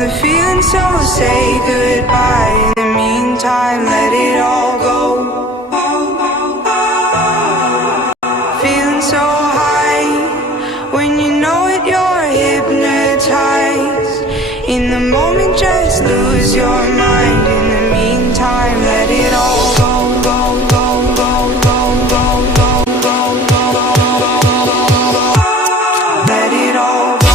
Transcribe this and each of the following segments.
the feeling, so say goodbye. In the meantime, let it all go. Feeling so high, when you know it, you're hypnotized. In the moment, just lose your mind. In the meantime, let it all go, go, go, go, go, go, go, go, go, go. Let it all go.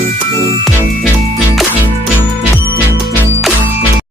Milford.